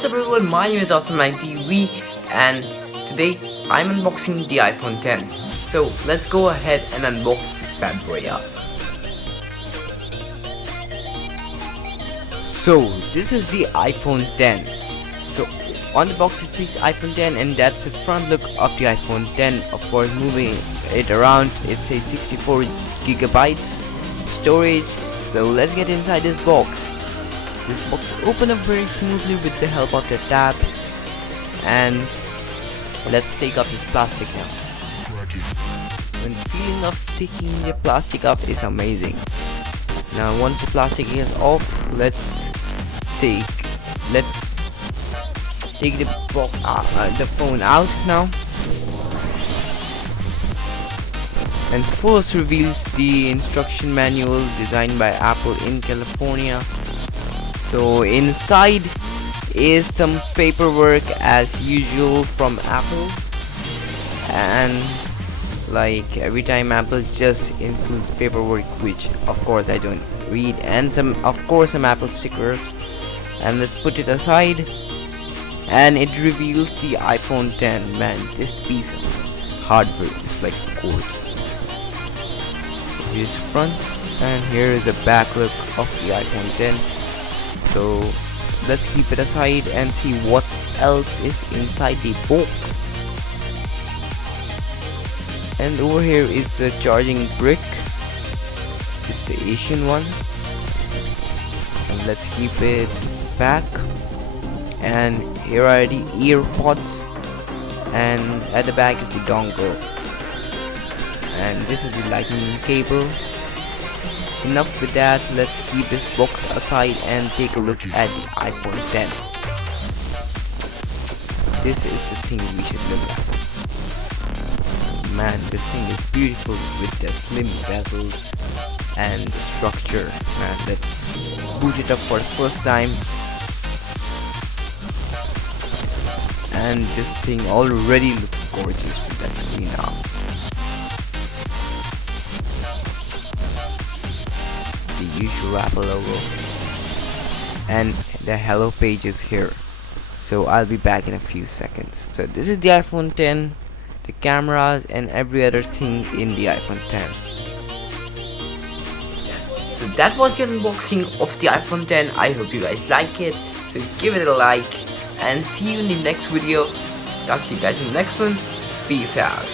What's up everyone, my name is Awesome9TV and today I'm unboxing the iPhone 10. So let's go ahead and unbox this bad boy up. So this is the iPhone 10. So on the box it says iPhone 10 and that's the front look of the iPhone 10. Of course, moving it around it says 64 gigabytes storage. So let's get inside this box. This box opened up very smoothly with the help of the tab, and let's take off this plastic now. The feeling of taking the plastic off is amazing. Now once the plastic is off, let's take the phone out now, and first reveals the instruction manual designed by Apple in California. So inside is some paperwork as usual from Apple, and like every time Apple just includes paperwork, which of course I don't read, and some Apple stickers. And let's put it aside, and it reveals the iPhone 10. Man, this piece of hardware is like gold. Here's the front, and here is the back look of the iPhone 10. So let's keep it aside and see what else is inside the box. And over here is the charging brick. It's the Asian one, and let's keep it back. And here are the earpods, and at the back is the dongle, and this is the lightning cable. Enough with that, let's keep this box aside and take a look at the iPhone 10. This is the thing we should look at. Man, this thing is beautiful with the slim bezels and the structure. Man, let's boot it up for the first time. And this thing already looks gorgeous with that screen now. The usual Apple logo and the hello pages here. So I'll be back in a few seconds. So this is the iPhone 10, the cameras and every other thing in the iPhone 10. So that was the unboxing of the iPhone 10. I hope you guys like it. So give it a like and see you in the next video. Talk to you guys in the next one. Peace out.